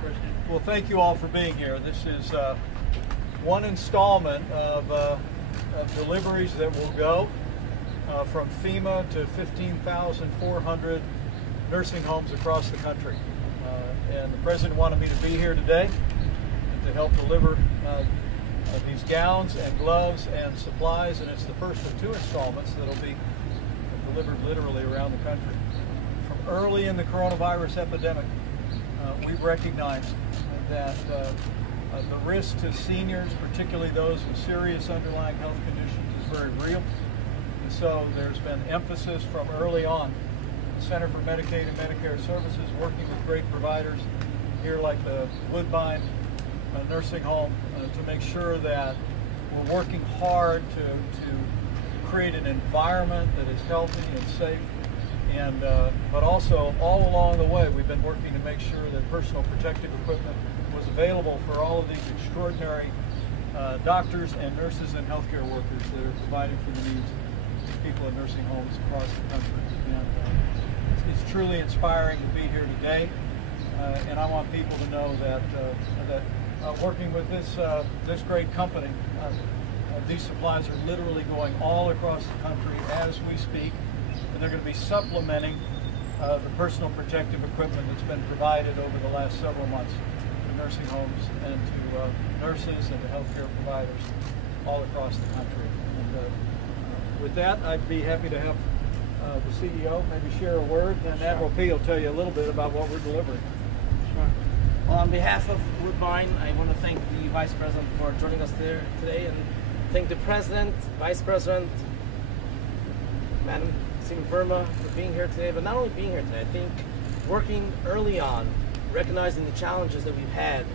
President. Well, thank you all for being here. This is one installment of deliveries that will go from FEMA to 15,400 nursing homes across the country. And the President wanted me to be here today to help deliver these gowns and gloves and supplies, and it's the first of two installments that will be delivered literally around the country. From early in the coronavirus epidemic, we've recognized that the risk to seniors, particularly those with serious underlying health conditions, is very real. And so there's been emphasis from early on. The Center for Medicaid and Medicare Services, working with great providers here like the Woodbine Nursing Home, to make sure that we're working hard to create an environment that is healthy and safe. And but also all along the way, we've been working to make sure that personal protective equipment was available for all of these extraordinary doctors and nurses and healthcare workers that are providing for the needs of people in nursing homes across the country. And it's truly inspiring to be here today. And I want people to know that working with this great company, these supplies are literally going all across the country as we speak. And they're going to be supplementing the personal protective equipment that's been provided over the last several months to nursing homes and to nurses and to healthcare providers all across the country. And with that, I'd be happy to have the CEO maybe share a word, and then Admiral P will tell you a little bit about what we're delivering. Sure. Well, on behalf of Woodbine, I want to thank the Vice President for joining us there today, and thank the President, Vice President, Madam Verma, for being here today. But not only being here today, I think working early on, recognizing the challenges that we've had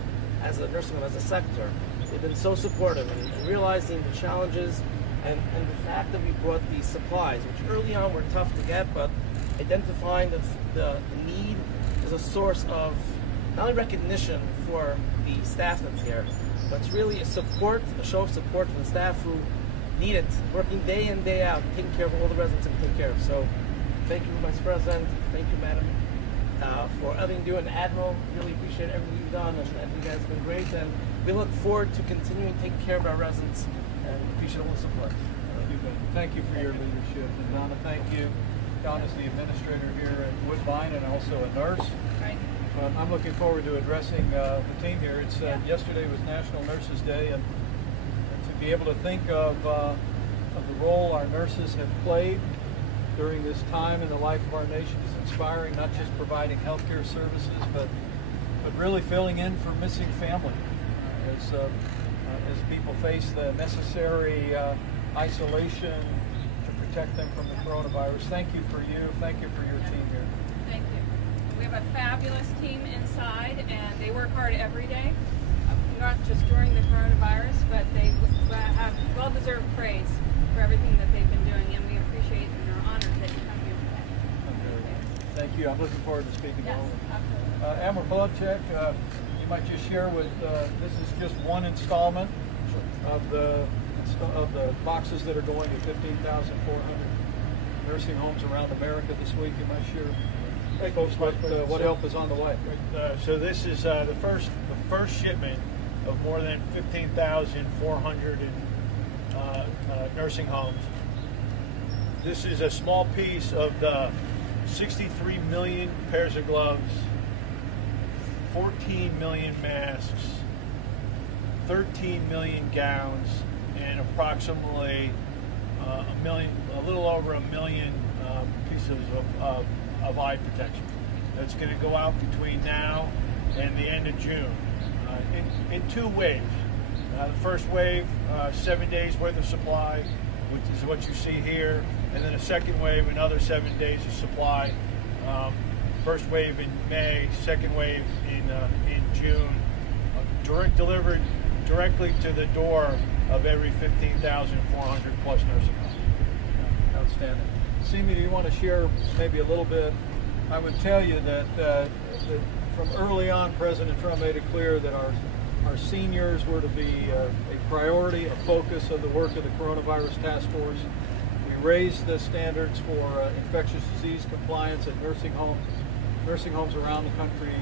as a nursing home, as a sector. They've been so supportive, and realizing the challenges and the fact that we brought these supplies, which early on were tough to get, but identifying the need as a source of not only recognition for the staff that's here, but it's really a show of support for the staff who need it, working day in, day out, taking care of all the residents that we take care of. So thank you, Vice President. Thank you, Madam, for everything you do. And Admiral, really appreciate everything you've done. I think you guys have been great. And we look forward to continuing to take care of our residents and appreciate all the support. Thank you for your leadership. And Donna, thank you. Donna's the administrator here at Woodbine and also a nurse. Right. But I'm looking forward to addressing the team here. It's yesterday was National Nurses Day, and to be able to think of the role our nurses have played during this time in the life of our nation is inspiring, not just providing healthcare services, but really filling in for missing family as people face the necessary isolation to protect them from the coronavirus. Thank you for you. Thank you for your team here. Thank you. We have a fabulous team inside, and they work hard every day. Not just during the coronavirus, but they have well-deserved praise for everything that they've been doing, and we appreciate and are honored that you come here today. Thank you. I'm looking forward to speaking to all of you. Absolutely. Admiral Polachek, you might just share with, this is just one installment of the boxes that are going to 15,400 nursing homes around America this week. You might share folks what help is on the way. So this is the first shipment of more than 15,400 nursing homes. This is a small piece of the 63 million pairs of gloves, 14 million masks, 13 million gowns, and approximately a little over a million pieces of eye protection. That's going to go out between now and the end of June in two waves. The first wave, 7 days worth of supply, which is what you see here, and then a second wave, another 7 days of supply. First wave in May, second wave in June, delivered directly to the door of every 15,400 plus nursing homes. Outstanding. Simi, do you want to share maybe a little bit? I would tell you that from early on, President Trump made it clear that our seniors were to be a priority, a focus of the work of the Coronavirus Task Force. We raised the standards for infectious disease compliance at nursing homes around the country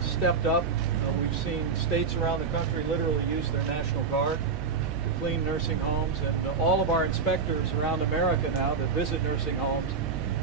stepped up. We've seen states around the country literally use their National Guard to clean nursing homes, and all of our inspectors around America now that visit nursing homes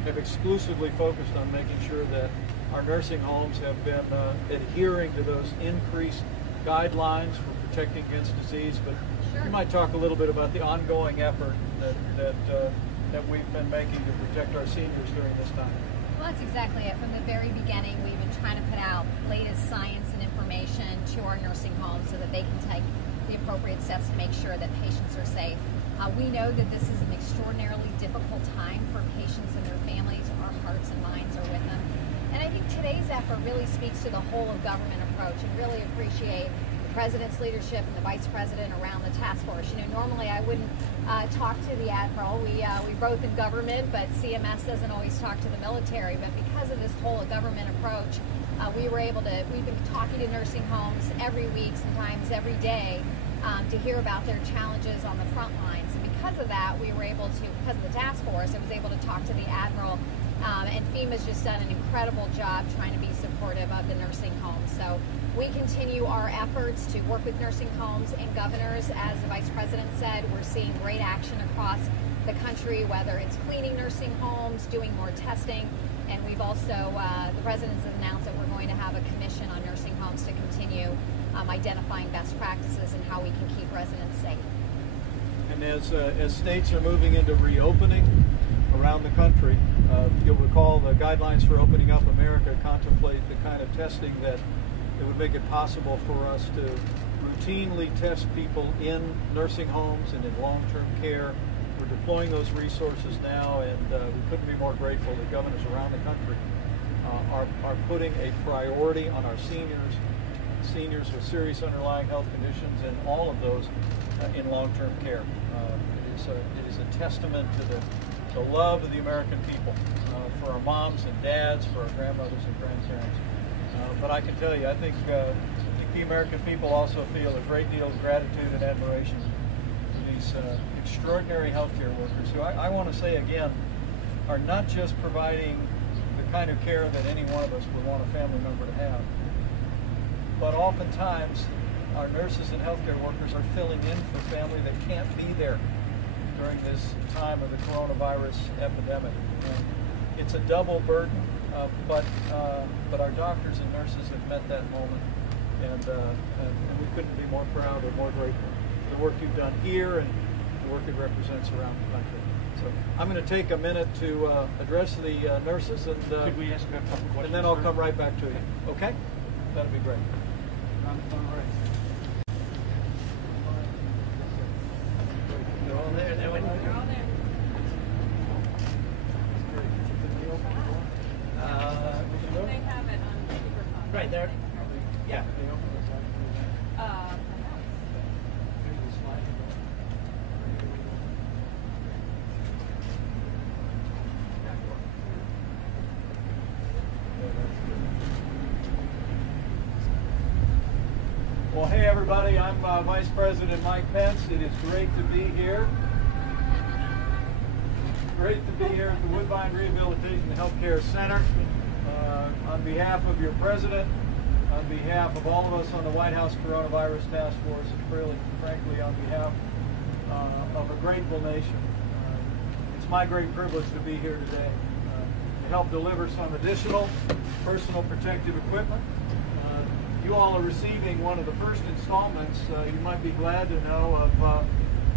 have exclusively focused on making sure that our nursing homes have been adhering to those increased guidelines for protecting against disease. But you might talk a little bit about the ongoing effort that we've been making to protect our seniors during this time. Well, that's exactly it. From the very beginning, we've been trying to put out latest science and information to our nursing homes so that they can take the appropriate steps to make sure that patients are safe. We know that this is an extraordinarily difficult time for patients and their families. Our hearts and minds are with them. And I think today's effort really speaks to the whole of government approach, and really appreciate the President's leadership and the Vice President around the task force. You know, normally I wouldn't talk to the Admiral. We both in government, but CMS doesn't always talk to the military. But because of this whole of government approach, we've been talking to nursing homes every week, sometimes every day, to hear about their challenges on the front lines. And because of that, because of the task force, I was able to talk to the Admiral. And FEMA's just done an incredible job trying to be supportive of the nursing homes. So we continue our efforts to work with nursing homes and governors. As the Vice President said, we're seeing great action across the country, whether it's cleaning nursing homes, doing more testing, and we've also, the President has announced that we're going to have a commission on nursing homes to continue identifying best practices and how we can keep residents safe. And as states are moving into reopening around the country, you'll recall the guidelines for opening up America contemplate the kind of testing that would make it possible for us to routinely test people in nursing homes and in long-term care. We're deploying those resources now, and we couldn't be more grateful that governors around the country are putting a priority on our seniors with serious underlying health conditions, and all of those in long-term care. It is a testament to the love of the American people, for our moms and dads, for our grandmothers and grandparents. But I can tell you, I think the American people also feel a great deal of gratitude and admiration for these extraordinary healthcare workers who I want to say again are not just providing the kind of care that any one of us would want a family member to have, but oftentimes our nurses and healthcare workers are filling in for family that can't be there during this time of the coronavirus epidemic. It's a double burden, but our doctors and nurses have met that moment, and we couldn't be more proud or more grateful for the work you've done here and the work it represents around the country. So I'm going to take a minute to address the nurses, and Could we ask a couple questions? And then I'll come right back to you. Okay? That'll be great. All right. They're all there. They're all there. They have it on speakerphone. Right there. Yeah. Perhaps. Well, hey everybody, I'm Vice President Mike Pence. It is great to be here. Great to be here at the Woodbine Rehabilitation Healthcare Center. On behalf of your president, on behalf of all of us on the White House Coronavirus Task Force, and really, frankly, on behalf of a grateful nation, it's my great privilege to be here today to help deliver some additional personal protective equipment. You all are receiving one of the first installments, you might be glad to know,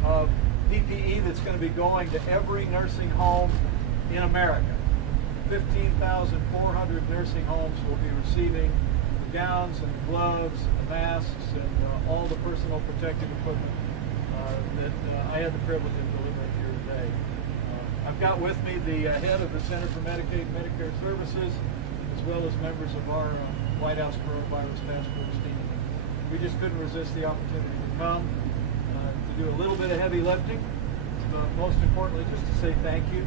of PPE that's going to be going to every nursing home in America. 15,400 nursing homes will be receiving the gowns and the gloves and the masks and all the personal protective equipment that I had the privilege of delivering here today. I've got with me the head of the Center for Medicaid and Medicare Services, as well as members of our White House Coronavirus Task Force team. We just couldn't resist the opportunity to come, to do a little bit of heavy lifting, but most importantly, just to say thank you.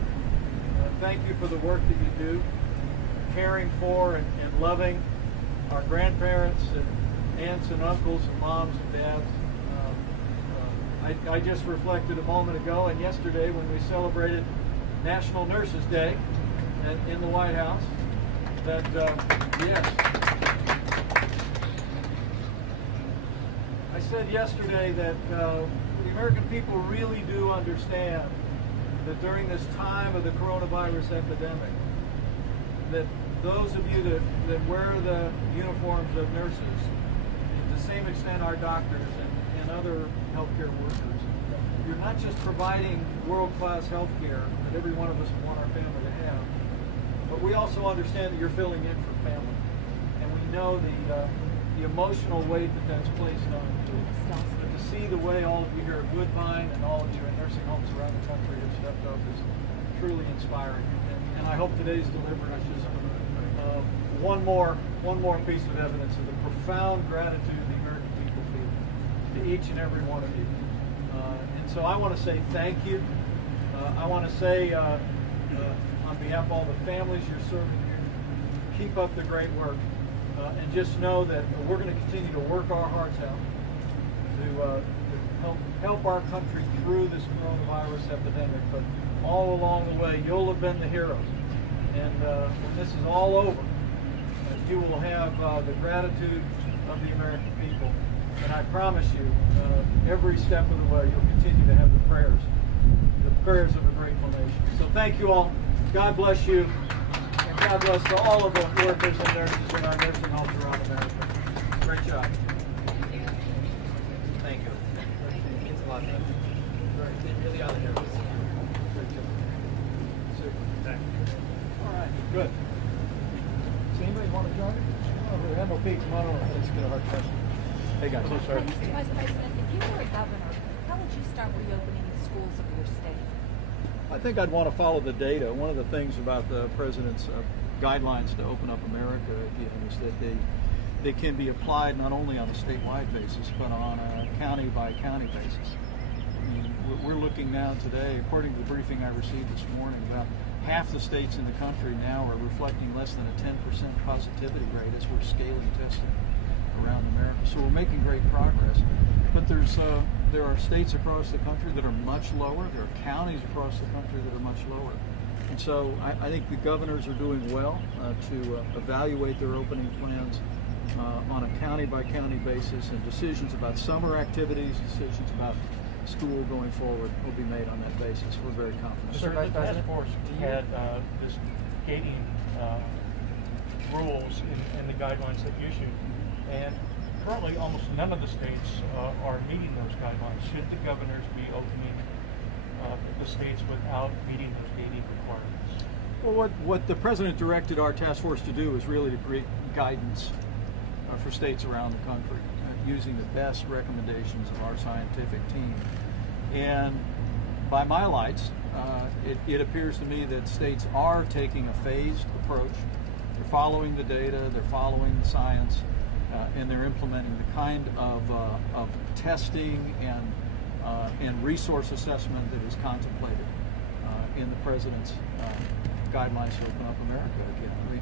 Thank you for the work that you do, caring for and loving our grandparents and aunts and uncles and moms and dads. I just reflected a moment ago and yesterday when we celebrated National Nurses Day in the White House that, yes, said yesterday that the American people really do understand that during this time of the coronavirus epidemic, that those of you that wear the uniforms of nurses, to the same extent our doctors and other healthcare workers, you're not just providing world-class healthcare that every one of us want our family to have, but we also understand that you're filling in for family. And we know the emotional weight that's placed on you. But to see the way all of you here at Woodbine and all of you in nursing homes around the country have stepped up is truly inspiring. And I hope today's delivery is just one more piece of evidence of the profound gratitude the American people feel to each and every one of you. And so I want to say thank you. I want to say on behalf of all the families you're serving here, keep up the great work. And just know that we're going to continue to work our hearts out to help our country through this coronavirus epidemic. But all along the way, you'll have been the heroes. And when this is all over, you will have the gratitude of the American people. And I promise you, every step of the way, you'll continue to have the prayers of a grateful nation. So thank you all. God bless you. And God bless to all of the workers and nurses in our nursing homes around America. Great job. Thank you. It means a lot. They really are the heroes. Super. All right, good. Does anybody want to join me? Oh, the MOP, come on over. Let's get a hard question. Hey guys. Mr. Vice President, if you were a governor, how would you start reopening the schools of your state? I think I'd want to follow the data. One of the things about the president's guidelines to open up America again is that they can be applied not only on a statewide basis, but on a county-by-county basis. I mean, we're looking now today, according to the briefing I received this morning, about half the states in the country now are reflecting less than a 10% positivity rate as we're scaling testing around America. So we're making great progress. But there are states across the country that are much lower. There are counties across the country that are much lower. And so I think the governors are doing well to evaluate their opening plans on a county-by-county basis, and decisions about summer activities, decisions about school going forward will be made on that basis. We're very confident. Sir, the task force had this gating rules and the guidelines that you issued, and currently almost none of the states are meeting those guidelines. Should the governors be opening the states without meeting those gating requirements? Well, what the president directed our task force to do is really to create guidance for states around the country, using the best recommendations of our scientific team. And by my lights, it appears to me that states are taking a phased approach. They're following the data, they're following the science, and they're implementing the kind of testing and resource assessment that is contemplated in the president's guidelines to open up America again. I mean,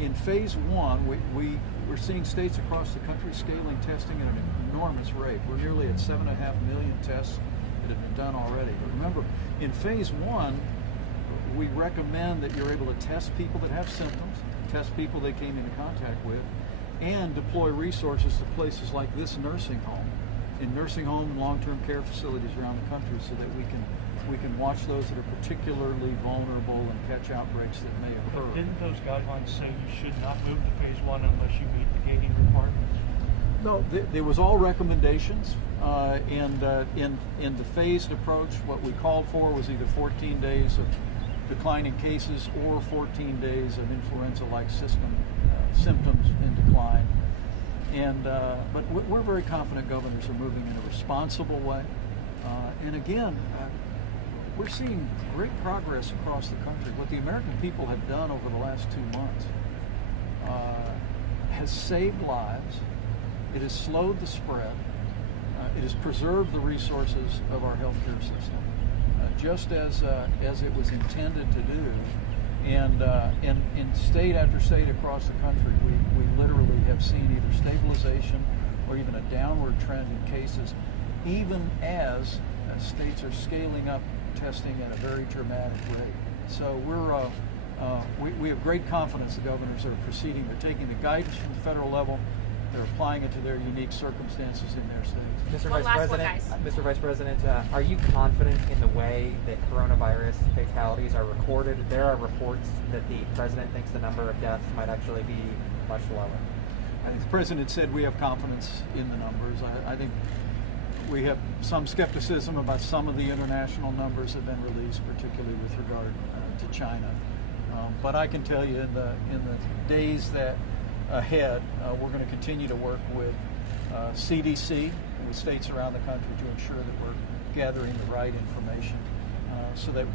in phase one, we're seeing states across the country scaling testing at an enormous rate. We're nearly at 7.5 million tests that have been done already. But remember, in phase one, we recommend that you're able to test people that have symptoms, test people they came into contact with, and deploy resources to places like this nursing home, in nursing home and long-term care facilities around the country, so that we can watch those that are particularly vulnerable and catch outbreaks that may occur. But didn't those guidelines say you should not move to phase one unless you meet the gating requirements? No, there was all recommendations, and in the phased approach, what we called for was either 14 days of declining cases or 14 days of influenza-like symptoms in decline. And but we're very confident governors are moving in a responsible way. And again, we're seeing great progress across the country. What the American people have done over the last 2 months has saved lives. It has slowed the spread. It has preserved the resources of our healthcare system, just as it was intended to do. And in state after state across the country, we literally have seen either stabilization or even a downward trend in cases, even as states are scaling up testing at a very dramatic rate. So we have great confidence the governors are proceeding. They're taking the guidance from the federal level, They're applying it to their unique circumstances in their states. Mr. Vice President, are you confident in the way that coronavirus fatalities are recorded? There are reports that the president thinks the number of deaths might actually be much lower. I think the president said we have confidence in the numbers. I think we have some skepticism about some of the international numbers that have been released, particularly with regard to China. But I can tell you in the days that ahead, we're going to continue to work with CDC and with states around the country to ensure that we're gathering the right information so that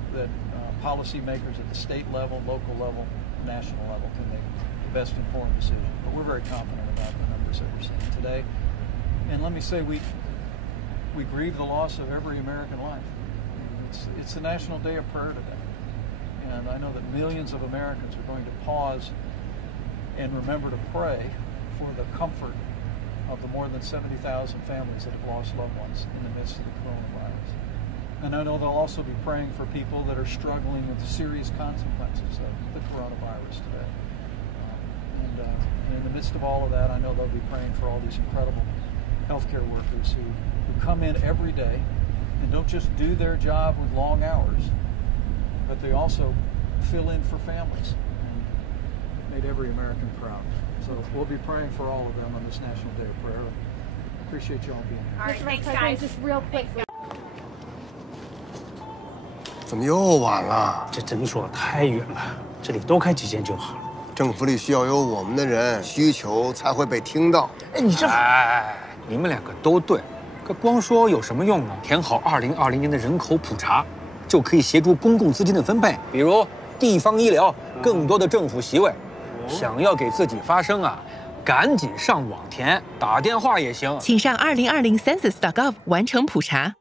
policymakers at the state level, local level, national level can make the best informed decision. But we're very confident about the numbers that we're seeing today. And let me say, we grieve the loss of every American life. It's a National Day of Prayer today. And I know that millions of Americans are going to pause and remember to pray for the comfort of the more than 70,000 families that have lost loved ones in the midst of the coronavirus. And I know they'll also be praying for people that are struggling with the serious consequences of the coronavirus today. And in the midst of all of that, I know they'll be praying for all these incredible healthcare workers who come in every day and don't just do their job with long hours, but they also fill in for families and made every American proud. So we'll be praying for all of them on this National Day of Prayer. Appreciate you all being here. All right, thanks, guys. Just real quick. 怎么又晚了？这诊所太远了，这里多开几间就好了。政府里需要有我们的人，需求才会被听到。哎，你这……哎，你们两个都对，可光说有什么用呢？填好2020年的人口普查，就可以协助公共资金的分配，比如地方医疗、更多的政府席位。想要给自己发声啊，赶紧上网填，打电话也行。请上2020census.gov 完成普查。